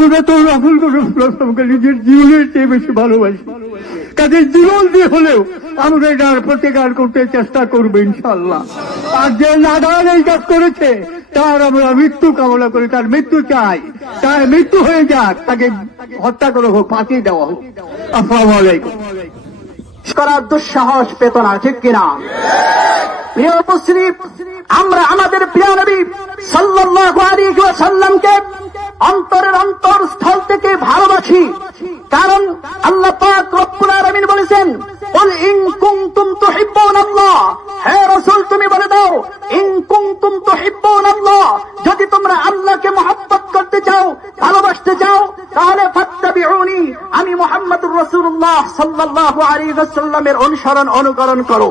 আমরা তো রাহুল রসুলকে নিজের জীবনের চেয়ে বেশি ভালোবাসি। তাদের জীবন দিয়ে হলেও আমরা এটার প্রতিকার করতে চেষ্টা করব ইনশাল্লাহ আর যে নাদান এই কাজ করেছে, তার আমরা মৃত্যু কামনা করি, তার মৃত্যু চাই। তার মৃত্যু হয়ে যাক, তাকে হত্যা করা হোক ফাঁসি দেওয়া হোক। আসসালামু আলাইকুম। করার দুঃসাহস পেত না, ঠিক কিনা? প্রিয় উপস্থিত আমরা আমাদের প্রিয় নবী সাল্লাল্লাহু আলাইহি ওয়াসাল্লামকে অন্তরের অন্তর স্থল থেকে ভালোবাসি। কারণ আল্লাহ পাক বলেছেন হে রাসূল, তুমি বলে দাও, ইন কুনতুম তুহিব্বুনাল্লাহ। যদি তোমরা আল্লাহকে মহব্বত করতে চাও, ভালোবাসতে চাও, তাহলে আমি মুহাম্মদুর রাসূলুল্লাহ সাল্লাল্লাহু আলাইহি ওয়াসাল্লামের অনুসরণ, অনুকরণ করো।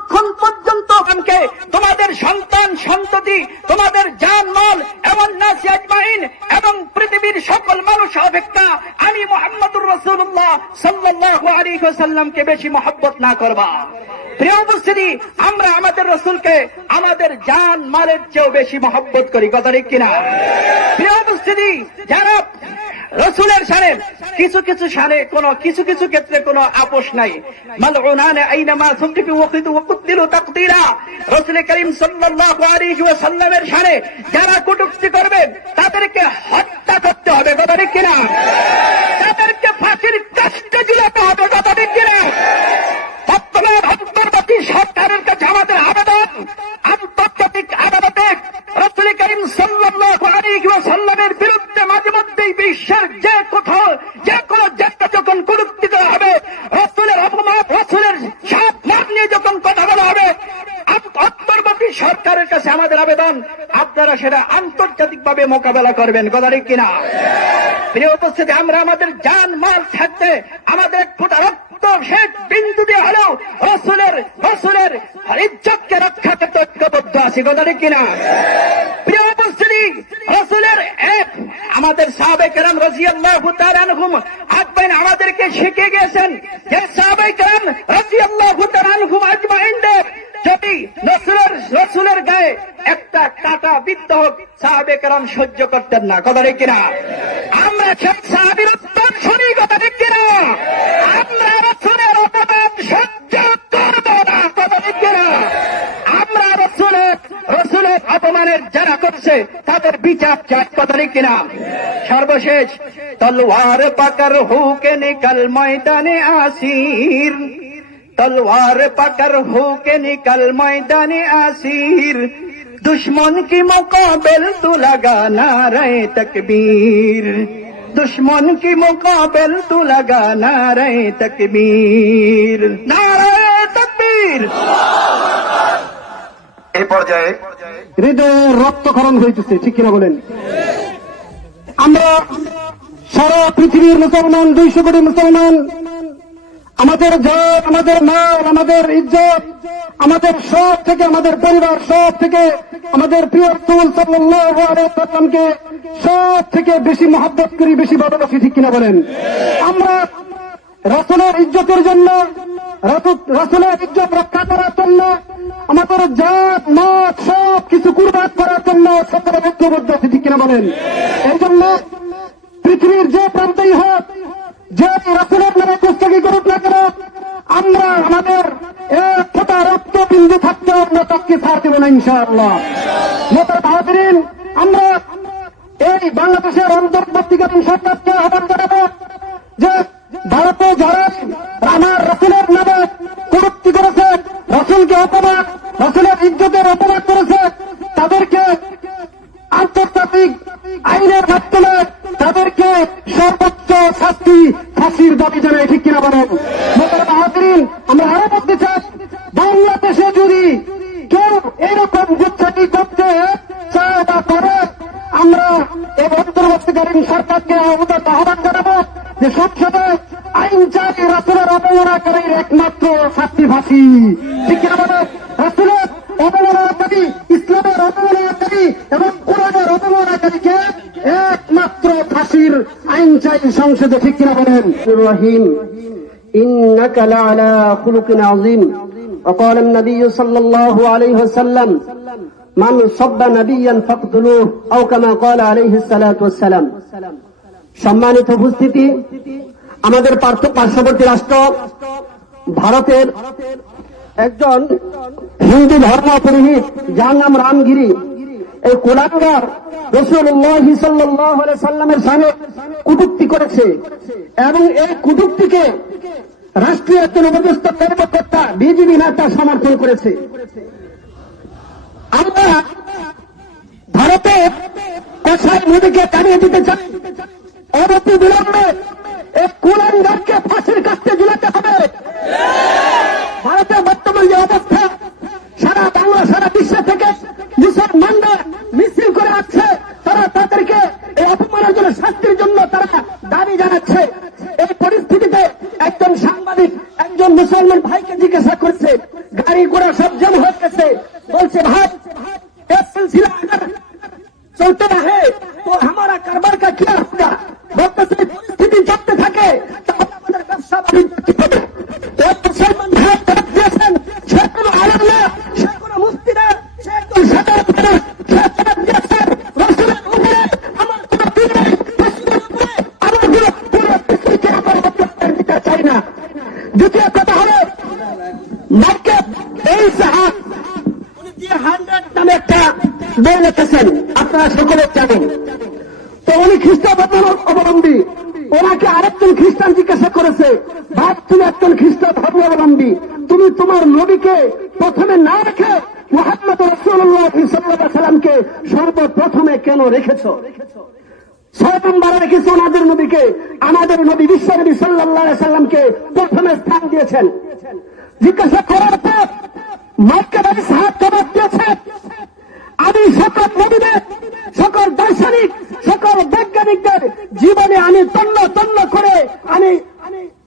ততক্ষণ পর্যন্ত আমাকে তোমাদের সন্তান, সন্ততি, তোমাদের জান, মাল এবং নাসি আজমাইন এবং পৃথিবীর সকল মানুষ অপেক্ষা আমি মোহাম্মদুর রসুল্লাহ সাল্লাল্লাহু আলাইহি ওয়াসাল্লামকে বেশি মহব্বত না করবা। প্রিয় উপস্থিতি আমরা আমাদের রসুলকে আমাদের জান, মালের চেয়েও বেশি মহব্বত করি, কথা ঠিক কিনা? প্রিয় উপস্থিতি যারা রসুলের সানে কিছু কিছু সানে কোন কিছু কিছু ক্ষেত্রে কোন আপোষ নাই। করিম আলাইহি যারা কটূক্তি করবে, তাদেরকে হত্যা করতে হবে, কথা ঠিক কিনা? তাদেরকে ফাঁসির কাষ্টে ঝুলাতে হবে, কথা ঠিক কিনা? বর্তমান সরকারের কাছে আমাদের আবেদন। আন্তর্জাতিক আদালতে রসুল করিম সাল্লাল্লাহু আলাইহি ওয়াসাল্লামের বিরুদ্ধে মাঝে মধ্যেই বিশ্বের যে কোথাও, যে কোনো জায়গা যখন কটূক্তি করা হবে, রসুলের অপমান, রসুলের সাত নাম নিয়ে যখন কথা বলা হবে অন্তর্বর্তী সরকারের কাছে আমাদের আবেদন, আপনারা সেটা আন্তর্জাতিকভাবে মোকাবেলা করবেন, কথা ঠিক কিনা? প্রিয় উপস্থিতি, আমরা আমাদের জান, মাল থাকতে আমাদের ফোঁটা রক্ত শেষ বিন্দু দিয়ে হলেও রসুলের রসুলের ইজ্জতকে রক্ষা করতে ঐক্যবদ্ধ আছি কথা ঠিক কিনা? প্রিয় উপস্থিতি, রসুলের এক আমাদের আল্লাহ আজমাইন আমাদেরকে শিখে আজমাইনদের যদি রসুলের গায়ে একটা কাটা বিদ্ধ হোক সাহাবে কেরাম সহ্য করতেন না, কথা ঠিক কিনা? আমরা সব সাহাবির উত্তর শুনি, কথা ঠিক কিনা? আমরা রসুলের অপমানের যারা করছে, তাদের বিচার চাট কদরি কিনা? সর্বশেষ, তলোয়ার পাকার হুকে নিকাল ময়দানে আসির। তলোয়ার পাকার হুকে নিকাল ময়দানে আসির। দুশ্মন কি মোকাবেল তু লাগা নারায় তকবীর? দুশ্মন কি মোকাবেল তু লাগা নারায় তকবীর? নারায় তকবীর! এই পর্যায়ে হৃদয়ের রক্তক্ষরণ হইতেছে, ঠিক কিনা বলেন? আমরা সারা পৃথিবীর মুসলমান, দুইশো কোটি মুসলমান, আমাদের জাত, আমাদের মাল, আমাদের ইজ্জত, আমাদের সব থেকে, আমাদের পরিবার সব থেকে, আমাদের প্রিয় আলাইহি ওয়াসাল্লামকে সব থেকে বেশি মহব্বত করি, বেশি ভালোবাসি, ঠিক কিনা বলেন? আমরা রসুলের ইজ্জতের জন্য রসুলের ইজ্জত রক্ষা করার জন্য আমাদের জাত, মত, সব কিছু কুরবান করার জন্য সকলে ঐক্যবদ্ধ আছে ঠিক কিনা বলেন? এই জন্য পৃথিবীর যে প্রান্তেই হোক, যে রসুলের নামে কুস্তকি করুক না কেন, আমরা আমাদের একটা রক্ত বিন্দু থাকতে আমরা তাকে ছাড় দেব না ইনশাআল্লাহ। মোটার ভাবরিন আমরা এই বাংলাদেশের অন্তর্বর্তীকালীন সরকারকে আহ্বান জানাব যে ভারতে যারা আমার রসুলের নামে কটুক্তি করেছে রসুলকে অপমান রসুলের ইজ্জতের অপমান করেছে তাদেরকে আন্তর্জাতিক আইনের মাধ্যমে তাদেরকে সর্বোচ্চ শাস্তি ফাঁসির দাবি জানায় ঠিক কিনা বলেন মোতার বাহাদুরিন আমরা আরও বলতে চাই বাংলাদেশে যদি কেউ এরকম গুচ্ছাটি করতে চায় বা করে আমরা এই অন্তর্বর্তীকালীন সরকারকে উদার আহ্বান জানাবো যে সংসদে আইন চাই রাসুলের অবমাননাকারীর একমাত্র শাস্তি ফাঁসি ঠিক কিনা বলেন রাসুলের অবমাননাকারী ইসলামের অবমাননাকারী এবং কোরআনের অবমাননাকারীকে একমাত্র আমরা ফাঁসির আইন চাই সংসদে ঠিক কিনা বলেন الرحيم إنك لعلى خلق عظيم وقال النبي صلى الله عليه وسلم সম্মানিত উপস্থিতি, আমাদের পার্শ্ববর্তী রাষ্ট্র, ভারতের একজন হিন্দু ধর্ম পুরোহিত যার নাম রামগিরি। এই কোলাঙ্গার রসুল্লাহ সামনে কুটুক্তি করেছে এবং এই কুটুক্তিকে রাষ্ট্রীয় একজন উপদেষ্টা, কর্মকর্তা বিজেপি নেতা সমর্থন করেছে। আমরা ভারতের কষাই মোদীকে জানিয়ে দিতে চাই। অনতি বিলম্বে এই কুলাঙ্গারকে ফাঁসির কাছে ঝুলাতে হবে। ভারতের বর্তমান যে অবস্থা, সারা বাংলা, সারা বিশ্ব থেকে মুসলমানরা মিছিল করে আসছে। তারা তাদেরকে এই অপমানের জন্য শাস্তির জন্য তারা দাবি জানাচ্ছে। এই পরিস্থিতিতে একজন সাংবাদিক, একজন মুসলমান ভাইকে জিজ্ঞাসা করছে, গাড়ি ঘোড়া সব আরেকজন খ্রিস্টান জিজ্ঞাসা করেছে ভাব তুমি একজন খ্রিস্টান ধর্মাবলম্বী তুমি তোমার নবীকে প্রথমে না রেখে মোহাম্মদ রসুল্লাহ সাল্লামকে সর্বপ্রথমে কেন রেখেছ? ছয় নম্বরে ওনাদের নবীকে, আমাদের নবী বিশ্ব নবী সাল্লাহ সাল্লামকে প্রথমে স্থান দিয়েছেন। জিজ্ঞাসা করার পর মাইকে বাড়ি সাহায্য জবাব দিয়েছেন আমি সকল নবীদের সকল দার্শনিক সকল বৈজ্ঞানিকদের জীবনে আমি তন্ন তন্ন করে আমি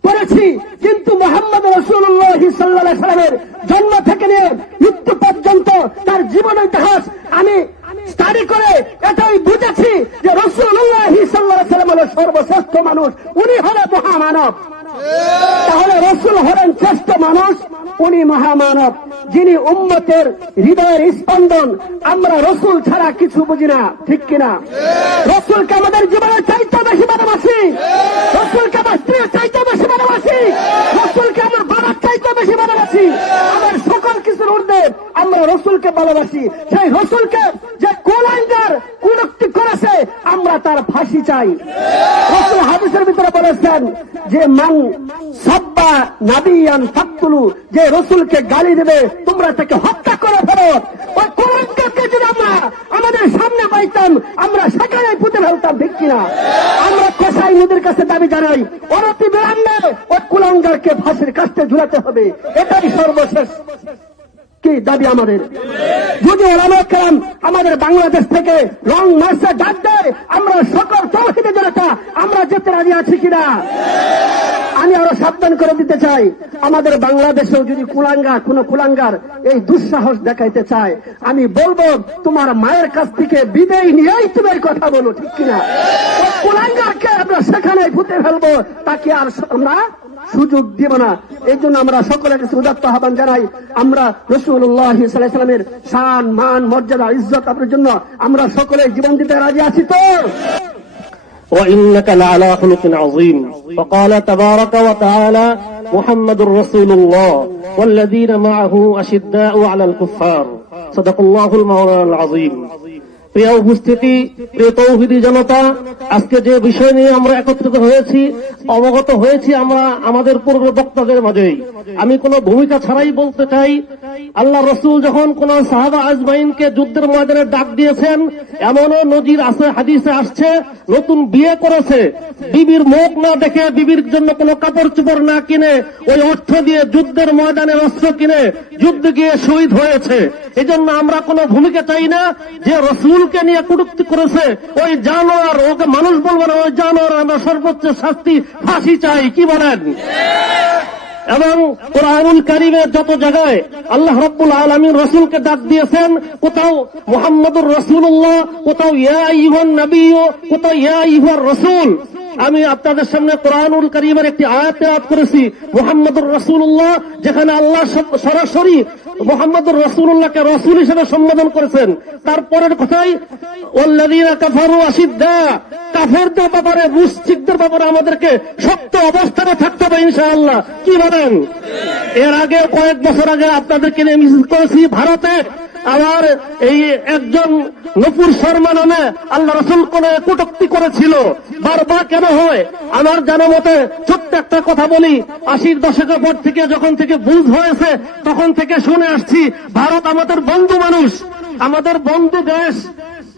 পড়েছি কিন্তু মোহাম্মদ রসুল্লাহ সাল্লাহ সাল্লামের জন্ম থেকে নিয়ে মৃত্যু পর্যন্ত তার জীবন ইতিহাস আমি স্টাডি করে এটাই বুঝেছি যে রসুল্লাহ সাল্লাহ সাল্লাম হল সর্বশ্রেষ্ঠ মানুষ। উনি হলেন মহামানব। তাহলে রসুল হলেন শ্রেষ্ঠ মানুষ, উনি মহামানব। যিনি উম্মতের হৃদয়ের স্পন্দন, আমরা রসুল ছাড়া কিছু বুঝি না, ঠিক কিনা? রসুলকে আমাদের জীবনের চাইতে বেশি ভালোবাসি। রসুলকে আমার স্ত্রীর চাইতে বেশি ভালোবাসি রসুলকে আমার বাবার চাইতে বেশি ভালোবাসি আমার সকল কিছুর ঊর্ধ্বে আমরা রসুলকে ভালোবাসি, সেই রসুলকে যে কোলাঙ্গার কুলুক্তি করেছে, আমরা তার ফাঁসি চাই। রসুল হাদিসের ভিতরে বলেছেন যে, মান সাব্বা নাবিয়ান ফাক্তুলু যে রসুলকে গালি দেবে, তোমরা তাকে হত্যা করে ফেলো। ওই কোরআনকে যদি আমরা আমাদের সামনে পাইতাম, আমরা সেখানে পুঁতে ফেলতাম, ঠিক কিনা? আমরা কসাই নদীর কাছে দাবি জানাই অনতি বিলম্বে ওই কুলাঙ্গারকে ফাঁসির কাছে ঝুলাতে হবে। এটাই সর্বশেষ। কি দাবি আমাদের? যদি ওলামা কেরাম আমাদের বাংলাদেশ থেকে রং মার্চে ডাক দেয়, আমরা সকল তৌহিদে জনতা, আমরা যেতে রাজি আছি কিনা? আমি আরও সাবধান করে দিতে চাই, আমাদের বাংলাদেশেও যদি কুলাঙ্গার, কোন কুলাঙ্গার এই দুঃসাহস দেখাইতে চায়, আমি বলব, তোমার মায়ের কাছ থেকে বিদায় নিয়েই তুমি কথা বলো, ঠিক কিনা? আমরা সেখানে ফুটে ফেলবো তাকে আর আমরা সুযোগ দিব না এই জন্য আমরা সকলের কাছে উদাত্ত আহ্বান জানাই আমরা রসুল্লাহ সাল্লামের শান মান মর্যাদা ইজ্জত আপনার জন্য আমরা সকলে জীবন দিতে রাজি আছি তো وإنك لعلى خلق عظيم وقال تبارك وتعالى محمد رسول الله والذين معه أشداء على الكفار صدق الله المولى العظيم প্রিয় উপস্থিতি, প্রিয় তৌহিদি জনতা, আজকে যে বিষয় নিয়ে আমরা একত্রিত হয়েছি, অবগত হয়েছি আমরা আমাদের পূর্ব বক্তাদের মাঝেই। আমি কোনো ভূমিকা ছাড়াই বলতে চাই, আল্লাহ রসুল যখন কোন সাহাবা আজমাইনকে যুদ্ধের ময়দানে ডাক দিয়েছেন, এমনও নজির আছে, হাদিসে আসছে, নতুন বিয়ে করেছে, বিবির মুখ না দেখে বিবির জন্য কোনো কাপড় চোপড় না কিনে, ওই অর্থ দিয়ে যুদ্ধের ময়দানে অস্ত্র কিনে যুদ্ধ গিয়ে শহীদ হয়েছে। এজন্য আমরা কোনো ভূমিকা চাই না যে রসুলকে নিয়ে কুটুক্তি করেছে? ওই জানোয়ার, ওকে মানুষ বলব না, ওই জানোয়ার আমরা সর্বোচ্চ শাস্তি ফাঁসি চাই, কি বলেন? এবং কোরআনুল কারিমের যত জায়গায় আল্লাহ রব্বুল আলমীর রসুলকে ডাক দিয়েছেন, কোথাও মোহাম্মদুর রসুল্লাহ কোথাও ইয়া ইহান নবী কোথাও ইয়া ইহার রসুল। আমি আপনাদের সামনে কোরআনুল করিমের একটি আয়াত তেলাওয়াত করেছি, মোহাম্মদুর রসুল্লাহ যেখানে আল্লাহ সরাসরি মোহাম্মদুর রসুল্লাহকে রসুল হিসেবে সম্বোধন করেছেন। তারপরের কথাই ব্যাপারে মুসিকদের ব্যাপারে আমাদেরকে শক্ত অবস্থানে থাকতে হবে ইনশাআল্লাহ। কি বলেন? এর আগে কয়েক বছর আগে আপনাদেরকে নিয়ে মিছিল করেছি ভারতে। আমার এই একজন নপুর শর্মা নামে আল্লাহ রসুল কোন কটুক্তি করেছিল। বারবার কেন হয়? আমার জানা মতে ছোট্ট একটা কথা বলি। আশির দশকের পর থেকে যখন থেকে বুঝ হয়েছে, তখন থেকে শুনে আসছি, ভারত আমাদের বন্ধু মানুষ। আমাদের বন্ধু দেশ।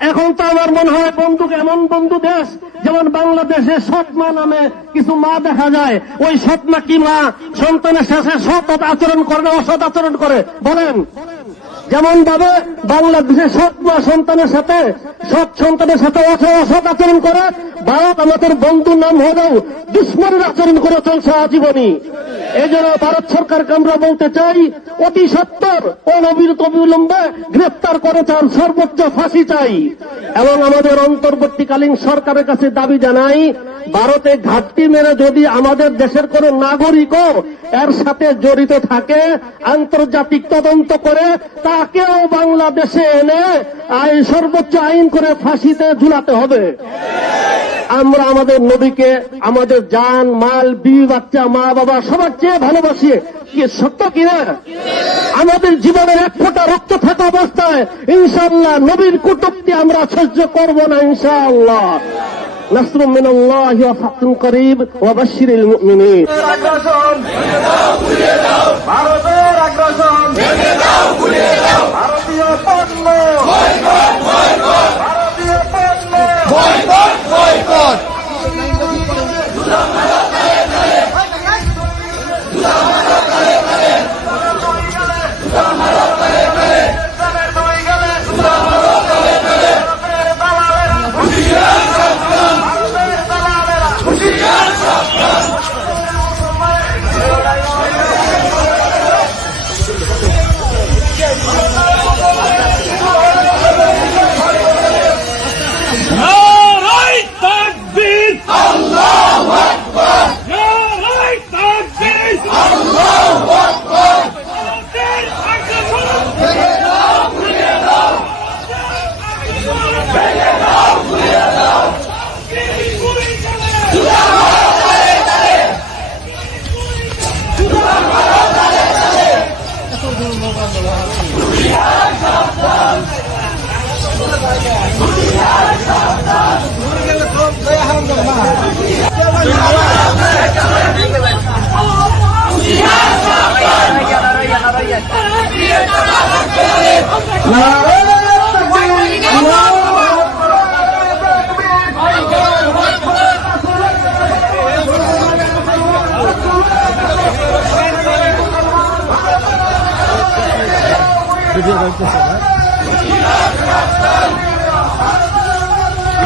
এখন তো আমার মনে হয় বন্ধু এমন বন্ধু দেশ, যেমন বাংলাদেশে সৎ মা নামে কিছু মা দেখা যায়। ওই সৎ মা কি মা? সন্তানের শেষে সৎ আচরণ করে না অসৎ আচরণ করে। বলেন। যেমন ভাবে বাংলাদেশে সৎ মা সন্তানের সাথে, সৎ সন্তানের সাথে অসৎ আচরণ করে ভারত আমাদের বন্ধুর নাম হলেও দুশ্মনের আচরণ করে চলছে আজীবনী এই জন্য ভারত সরকারকে আমরা বলতে চাই, অতি সত্তর অনবিরত অবিলম্বে গ্রেপ্তার করে চান সর্বোচ্চ ফাঁসি চাই। এবং আমাদের অন্তর্বর্তীকালীন সরকারের কাছে দাবি জানাই, ভারতে ঘাটতি মেরে যদি আমাদের দেশের কোন নাগরিকও এর সাথে জড়িত থাকে, আন্তর্জাতিক তদন্ত করে তাকেও বাংলাদেশে এনে আইন সর্বোচ্চ আইন করে ফাঁসিতে ঝুলাতে হবে। আমরা আমাদের নবীকে আমাদের জান মাল বিবি বাচ্চা মা বাবা সবার চেয়ে ভালোবাসি কি সত্য কিনা আমাদের জীবনের এক ফোঁটা রক্ত থাকা অবস্থায় ইনশাআল্লাহ নবীর কুটুক্তি আমরা সহ্য করব না ইনশাআল্লাহ نصر من الله وفتح قريب وبشر المؤمنين আগ্রাসন ভারতের আগ্রাসন ভারতীয় পণ্য ভারতীয় পণ্য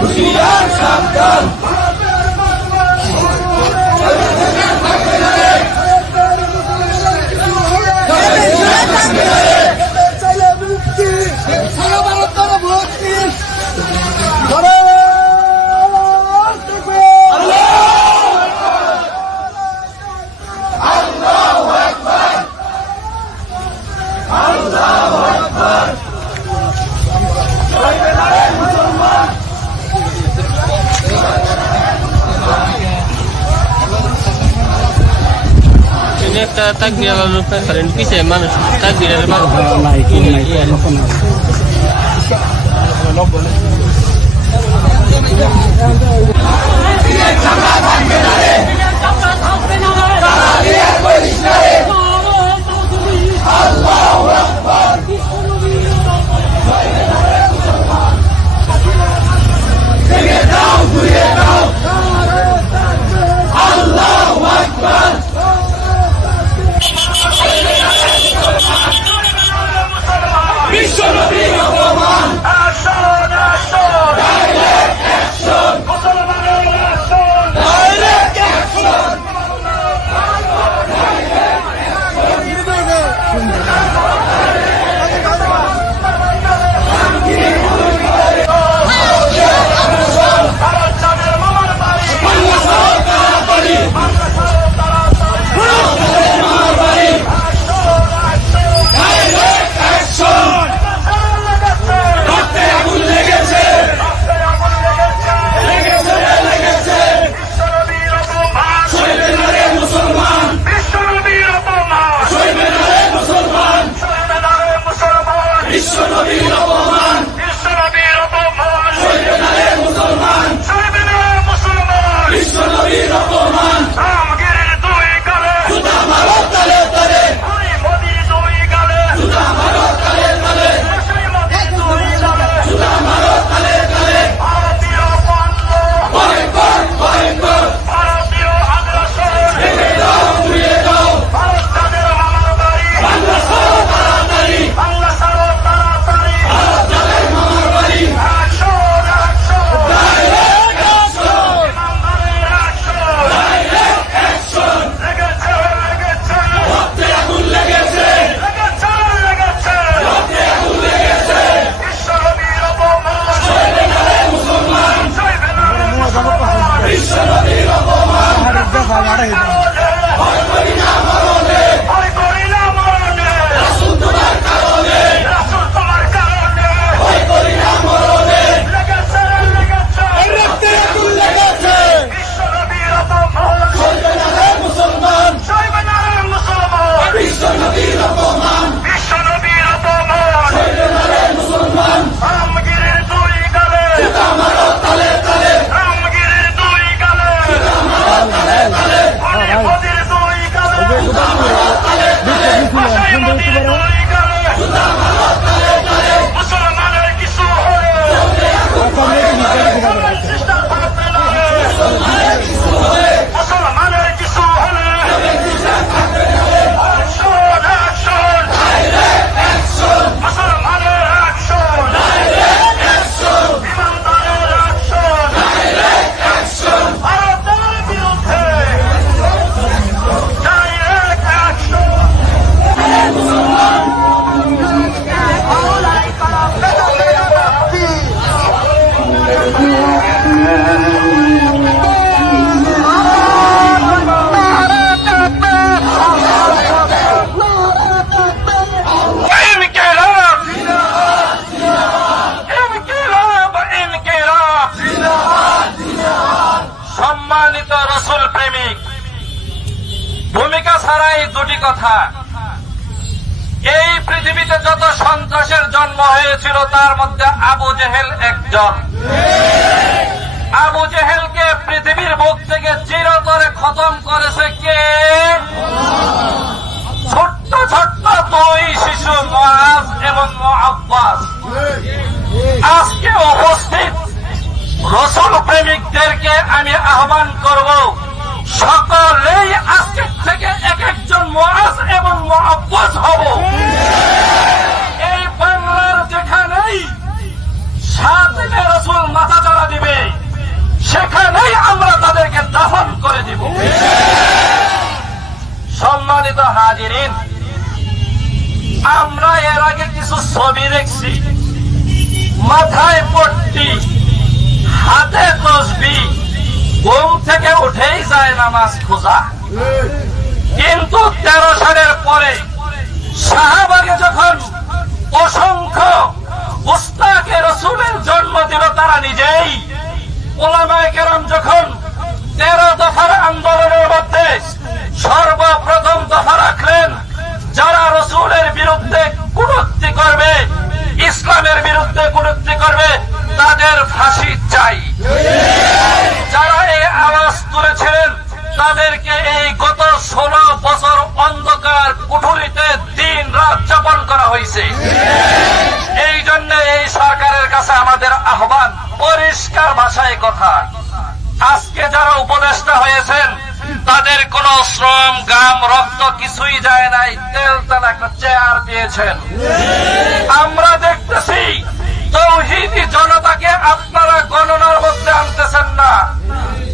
ini একটা takbir lalu kalian bisa mana takbir dari mana ಯುದ್ಧ তার মধ্যে আবু জেহেল একজন। আবু জেহেলকে পৃথিবীর বুক থেকে চিরতরে খতম করেছে কে? ছোট্ট ছোট্ট দুই শিশু মহাজ এবং মহাব্বাস আজকে উপস্থিত রসুল প্রেমিকদেরকে আমি আহ্বান করব, সকলেই আজকে থেকে এক একজন মহাজ এবং মহাব্বাস হব। সাতদিনে রসুল মাথা চাড়া দিবে, সেখানেই আমরা তাদেরকে দাফন করে দিব। সম্মানিত হাজিরিন, আমরা এর আগে কিছু ছবি দেখছি। মাথায় পট্টি, হাতে তসবি, ঘুম থেকে উঠেই যায় নামাজ খোঁজা। কিন্তু তেরো সালের পরে শাহবাগে যখন তারা নিজেই ওলামায় কেরাম যখন তেরো দফার আন্দোলনের মধ্যে সর্বপ্রথম দফা রাখলেন, যারা রসুলের বিরুদ্ধে কুটুক্তি করবে, ইসলামের বিরুদ্ধে কুটুক্তি করবে, তাদের ফাঁসি চাই। যারা এই আওয়াজ তুলেছিলেন তাদেরকে এই গত ষোলো বছর অন্ধকার কুঠুরিতে দিন রাত যাপন করা হয়েছে। এই জন্য এই সরকারের কাছে আমাদের আহ্বান, পরিষ্কার ভাষায় কথা। আজকে যারা উপদেষ্টা হয়েছেন, তাদের কোন শ্রম, গাম, রক্ত কিছুই যায় নাই, তেল তেল চেয়ার দিয়েছেন। আমরা দেখতেছি, তৌহিদি জনতাকে আপনারা গণনার মধ্যে আনতেছেন না।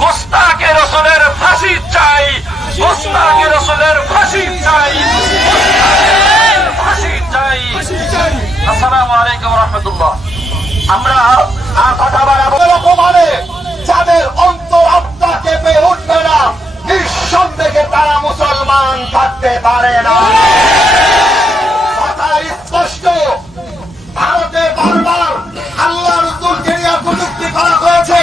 গুস্তাকে রসুলের ফাঁসি চাই গুস্তাকে রসুলের ফাঁসি চাই ফাঁসি চাই। আসসালামু আলাইকুম রহমতুল্লাহ। আমরা আর কথা বাড়াবো রকমানে যাদের অন্তর আত্মা কেঁপে উঠবে না নিঃসন্দেহে তারা মুসলমান থাকতে পারে না। কথা স্পষ্ট। ভারতে বারবার আল্লাহ রসুলকে নিয়ে প্রযুক্তি করা হয়েছে।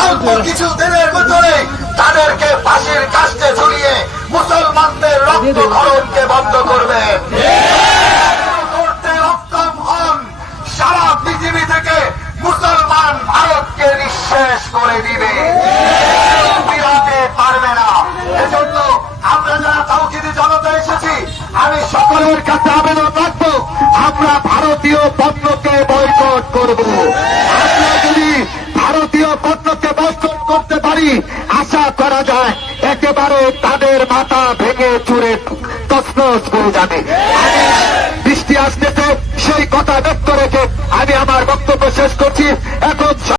অল্প কিছু দিনের ভিতরে তাদেরকে ফাঁসির কাস্টে ঝুলিয়ে মুসলমানদের রক্ত খরণকে বন্ধ করবে। করতে অক্ষম হন। সারা পৃথিবী থেকে মুসলমান ভারতকে নিঃশেষ করে দিবে। বিরাতে পারবে না। এজন্য আমরা যারা তাওকিদি জনতা এসেছি আমি সকলের কাছে আবেদন রাখব আমরা ভারতীয় পণ্যকে করা যায় একেবারে তাদের মাথা ভেঙে চুরে তসনস করে যাবে।